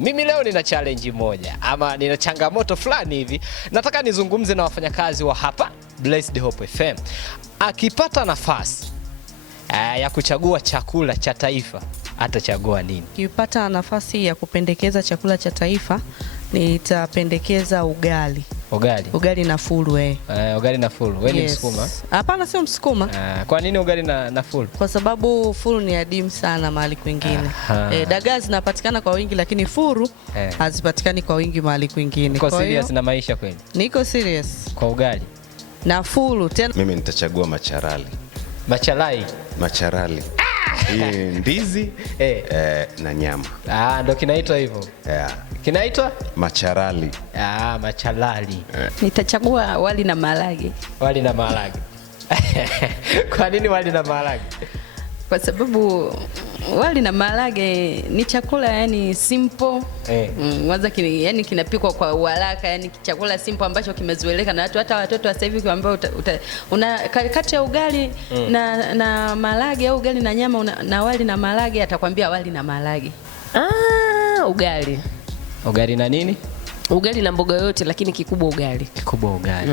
Mimi leo nina challenge moja ama nina changamoto fulani hivi. Nataka nizungumze na wafanyakazi wa hapa Blessed Hope FM. Akipata nafasi ya kuchagua chakula cha taifa, atachagua nini? Akipata nafasi ya kupendekeza chakula cha taifa, nitapendekeza ugali. Ugali na fulu Ugali na fulu. Wewe ni Msukuma? Hapana, sio Msukuma. Kwa nini ugali na fulu? Kwa sababu fulu ni adimu sana mahali kwingine. Dagaa zinapatikana kwa wingi lakini fulu hazipatikani kwa wingi mahali kwingine. Uko serious na maisha kweli? Niko serious. Kwa ugali na fulu tena. Mimi nitachagua macharali. Macharali. Hii ndizi na nyama. Ndio kinaitwa hivyo. Kinaitwa macharali. Macharali. Nitachagua wali na maharage. Wali na maharage. Kwa nini wali na maharage? Kwa sababu wali na maharage ni chakula yani simple. Yani kinapikwa kwa haraka, yani chakula simple ambacho kimezoeleka na watu, hata watoto sasa hivi ambao una kati ya ugali na maharage au ugali na nyama na wali na maharage, atakwambia wali na maharage. Ugali. Ugali na nini? Ugali na mboga yote, lakini kikubwa ugali.